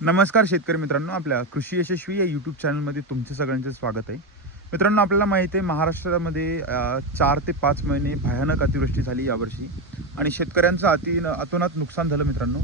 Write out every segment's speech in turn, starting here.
नमस्कार शेतकरी मित्रांनो आपल्या कृषी यशस्वी या यूट्यूब चॅनलमध्ये तुमचं सगळ्यांचं स्वागत आहे. मित्रांनो आपल्याला माहिती आहे महाराष्ट्रामध्ये चार ते पाच महिने भयानक अतिवृष्टी झाली यावर्षी. आणि शेतकऱ्यांचं अति अतोनात नुकसान झालं मित्रांनो.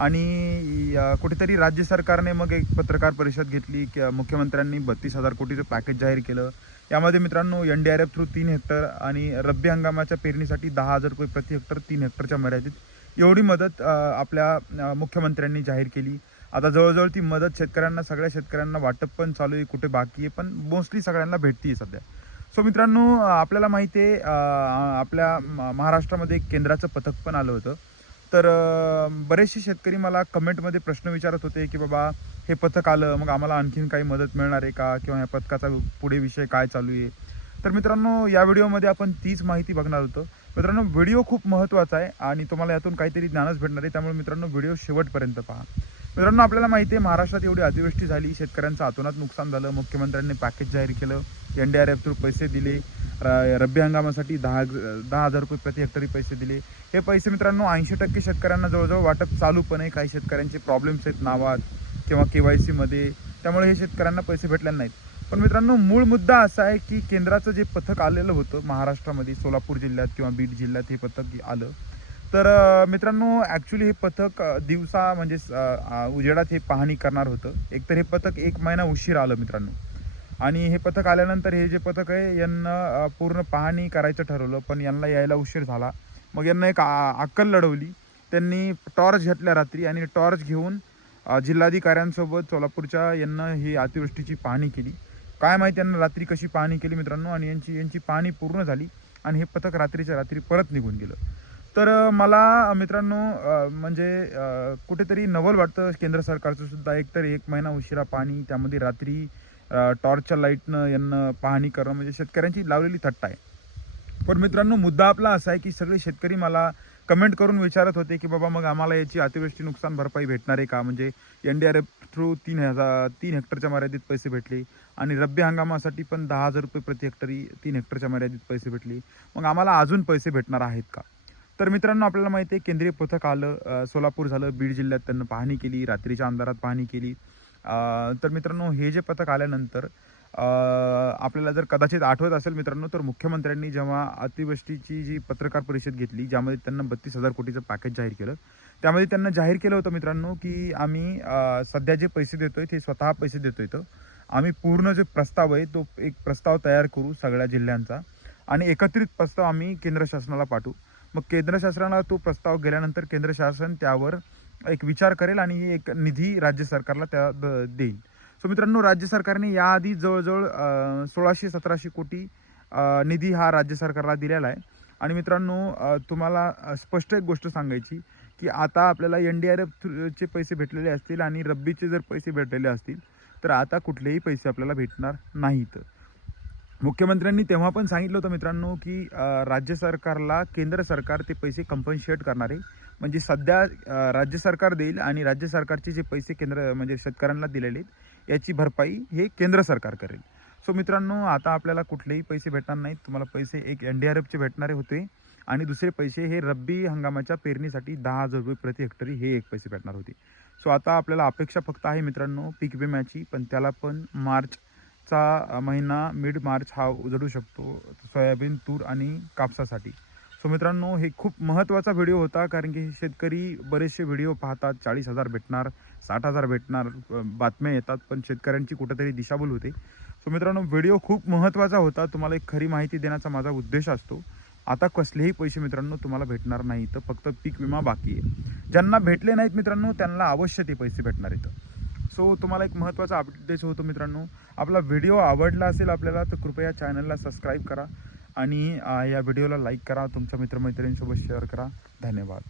आणि कुठेतरी राज्य सरकारने मग एक पत्रकार परिषद घेतली की मुख्यमंत्र्यांनी बत्तीस हजार कोटीचं पॅकेज जाहीर केलं. यामध्ये मित्रांनो N D R F through तीन हेक्टर आणि रब्बी हंगामाच्या पेरणीसाठी दहा हजार रुपये प्रति हेक्टर तीन हेक्टरच्या मर्यादित एवढी मदत आपल्या मुख्यमंत्र्यांनी जाहीर केली. आता जवळजवळ ती मदत शेतकऱ्यांना सगळ्या शेतकऱ्यांना वाटप पण चालू आहे कुठे बाकी आहे पण मोस्टली सगळ्यांना भेटते सध्या. सो मित्रांनो आपल्याला माहिती आहे आपल्या म- महाराष्ट्रामध्ये एक केंद्राचं पथक पण आलं होतं. तर बरेचसे शेतकरी मला कमेंटमध्ये प्रश्न विचारत होते की बाबा हे पथक आलं मग आम्हाला आणखीन काही मदत मिळणार आहे का? किंवा ह्या पथकाचा पुढे विषय काय चालू आहे? तर मित्रांनो या व्हिडिओमध्ये आपण तीच माहिती बघणार होतो. मित्रांनो व्हिडिओ खूप महत्त्वाचा आहे आणि तुम्हाला यातून काहीतरी ज्ञानच भेटणार आहे. त्यामुळे मित्रांनो व्हिडिओ शेवटपर्यंत पहा. मित्रांनो आपल्याला माहिती आहे महाराष्ट्रात एवढी अतिवृष्टी झाली शेतकऱ्यांचं अतोनात नुकसान झालं मुख्यमंत्र्यांनी पॅकेज जाहीर केलं N D R F through पैसे दिले र- रब्बी हंगामासाठी दहा दहा हजार रुपये प्रति हेक्टरी पैसे दिले. हे पैसे मित्रांनो ऐंशी टक्के शेतकऱ्यांना जवळजवळ वाटप चालू पण आहे. काही शेतकऱ्यांचे प्रॉब्लेम्स आहेत नावात किंवा के वाय सीमध्ये त्यामुळे हे शेतकऱ्यांना पैसे भेटले नाहीत. पण मित्रांनो मूळ मुद्दा असा आहे की केंद्राचं जे पथक आलेलं होतं महाराष्ट्रामध्ये सोलापूर जिल्ह्यात किंवा बीड जिल्ह्यात हे पथक आलं. तर मित्रांनो ॲक्च्युली हे पथक दिवसा म्हणजे उजेडात हे पाहणी करणार होतं. एकतर हे पथक एक महिना उशीर आलं मित्रांनो. आणि हे पथक आल्यानंतर हे जे पथक आहे यांना पूर्ण पाहणी करायचं ठरवलं पण यांना यायला उशीर झाला. मग यांना एक आ- अक्कल लढवली. त्यांनी टॉर्च घेतल्या रात्री आणि टॉर्च घेऊन जिल्हाधिकाऱ्यांसोबत सोलापूरच्या यांना ही अतिवृष्टीची पाहणी केली. काय माहिती यांना रात्री कशी पाहणी केली मित्रांनो? आणि यांची यांची पाहणी पूर्ण झाली. आणि हे पथक रात्रीच्या रात्री परत निघून गेलं. तर मला मित्रांनो म्हणजे कुठेतरी नवल वाटतं केंद्र सरकारचं सुद्धा. एकतर एक महिना उशिरा पाणी त्यामध्ये रात्री टॉर्चच्या लाईटनं यांना पाहणी करणं म्हणजे शेतकऱ्यांची लावलेली थट्टा आहे. पण मित्रांनो मुद्दा आपला असा आहे की सगळे शेतकरी मला कमेंट करून विचारत होते की बाबा मग आम्हाला याची अतिवृष्टी नुकसान भरपाई भेटणार आहे का? म्हणजे N D R F through तीन हजार तीन हेक्टरच्या मर्यादित पैसे भेटले आणि रब्बी हंगामासाठी पण दहा हजार रुपये प्रति हेक्टरी तीन हेक्टरच्या मर्यादित पैसे भेटले. मग आम्हाला अजून पैसे भेटणार आहेत का? तर मित्रांनो आपल्याला माहिती आहे केंद्रीय पथक आलं सोलापूर झालं बीड जिल्ह्यात त्यांना पाहणी केली रात्रीच्या अंधारात पाहणी केली. तर मित्रांनो हे जे पथक आल्यानंतर आपल्याला जर कदाचित आठवत असेल मित्रांनो तर मुख्यमंत्र्यांनी जेव्हा अतिवृष्टीची जी पत्रकार परिषद घेतली ज्यामध्ये त्यांना बत्तीस हजार कोटीचं पॅकेज जाहीर केलं त्यामध्ये त्यांना जाहीर केलं होतं मित्रांनो की आम्ही सध्या जे पैसे देतोय ते स्वतः पैसे देतोय तर आम्ही पूर्ण जे प्रस्ताव आहे तो एक प्रस्ताव तयार करू सगळ्या जिल्ह्यांचा. आणि एकत्रित प्रस्ताव आम्ही केंद्र शासनाला पाठवू. मग केंद्र शासनाला तो प्रस्ताव गेल्यानंतर केंद्र शासन त्यावर एक विचार करेल आणि एक निधी राज्य सरकारला त्या द- देईल. सो मित्रांनो राज्य सरकारने याआधी जवळजवळ सोळाशे सतराशे कोटी निधी हा राज्य सरकारला दिलेला आहे. आणि मित्रांनो तुम्हाला स्पष्ट एक गोष्ट सांगायची की आता आपल्याला एन डी आर एफ चे पैसे भेटलेले असतील आणि रब्बीचे जर पैसे भेटलेले असतील तर आता कुठलेही पैसे आपल्याला भेटणार नाहीत. मुख्यमंत्र्यांनी तेव्हा पण सांगितलं होतं मित्रांनो की राज्य सरकारला केंद्र सरकार ते पैसे कंपन्शिएट करणार. आहे म्हणजे सध्या राज्य सरकार देईल आणि राज्य सरकारचे जे पैसे केंद्र म्हणजे शेतकऱ्यांना दिलेले आहेत याची भरपाई हे केंद्र सरकार करेल. सो मित्रांनो आता आपल्याला कुठलेही पैसे भेटणार नाहीत. तुम्हाला पैसे एक एन डी आर एफचे भेटणारे होते. आणि दुसरे पैसे हे रब्बी हंगामाच्या पेरणीसाठी दहा हजार रुपये प्रति हेक्टरी हे एक पैसे भेटणार होते. सो आता आपल्याला अपेक्षा फक्त आहे मित्रांनो पीक विम्याची. पण त्याला पण मार्च मार्चचा महिना मिड मार्च हा उजडू शकतो सोयाबीन तूर आणि कापसासाठी. सो मित्रांनो हे खूप महत्त्वाचा व्हिडिओ होता कारण की शेतकरी बरेचसे व्हिडिओ पाहतात. चाळीस हजार भेटणार साठ हजार भेटणार बातम्या येतात पण शेतकऱ्यांची कुठेतरी दिशाभूल होते. सो मित्रांनो व्हिडिओ खूप महत्त्वाचा होता. तुम्हाला एक खरी माहिती देण्याचा माझा उद्देश असतो. आता कसलेही पैसे मित्रांनो तुम्हाला भेटणार नाही. तर फक्त पीक विमा बाकी आहे. ज्यांना भेटले नाहीत मित्रांनो त्यांना अवश्य ते पैसे भेटणार आहेत. सो तुम्हाला एक महत्त्वाचा अपडेट होतो मित्रांनो. आपला व्हिडिओ आवडला असेल आपल्याला तर कृपया चॅनलला सबस्क्राईब करा आणि या व्हिडिओला लाईक करा तुमच्या मित्रमैत्रिणींसोबत शेअर करा. धन्यवाद.